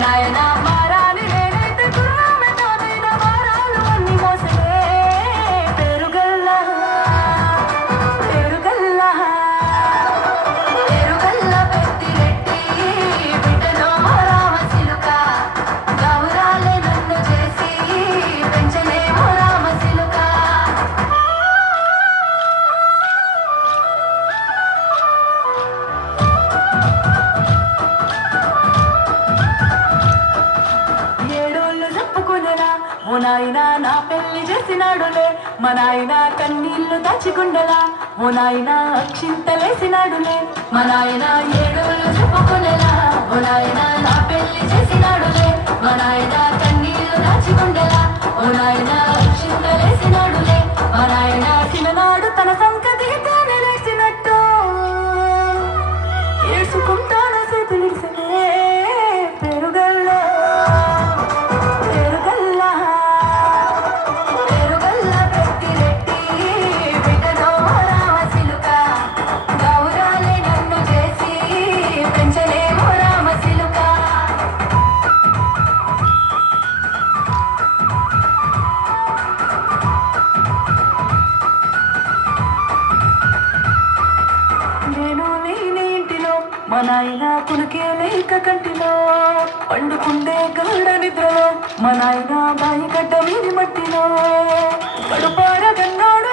నాయన మారాని నేనైతే గుర్రామెతోనైన మారాలు అన్ని మోసలే పేరుగల్లా పేరుగల్లా పేరుగల్లా పెద్దిరెడ్డి బిడ్డలో రామ చిలుక గౌరాలే నన్ను చేసి పెంచలేమో రామ చిలుక ఏడోళ్ళు చెప్పుకునేనా ఓ నాయనా నా పెళ్లి చేసినాడులే మా నాయన కన్నీళ్లు దాచిగుండలా ఓ నాయనా అక్షింతలేసినాడులే మా నాయన ఏడోళ్ళు చెప్పుకునేలా ఓ నాయనా నా పెళ్లి చేసినాడులే మా నాయన కన్నీళ్లు దాచిగుండలా ఓ నాయనా అక్షింతలేసినాడులే మా నాయన చిన్ననాడు తన సంగతి తానే లేచినట్టు ఏసుకుంటాన చేతులిసలే పెరుగల్లా పెరుగల్లా పెరుగల్లా పెద్దిరెడ్డి బిడ్డలో రామ చిలుక గౌరాలే నన్ను చేసి పెంచలేమో రామ చిలుక నేను లేని ఇంటిలో మా నాయన కులికే లేక కంటిలో పండుకుండే గాఢ నిద్రలో మా నాయన బాయి గడ్డ మీది మట్టిలో కడుపార గన్నాడు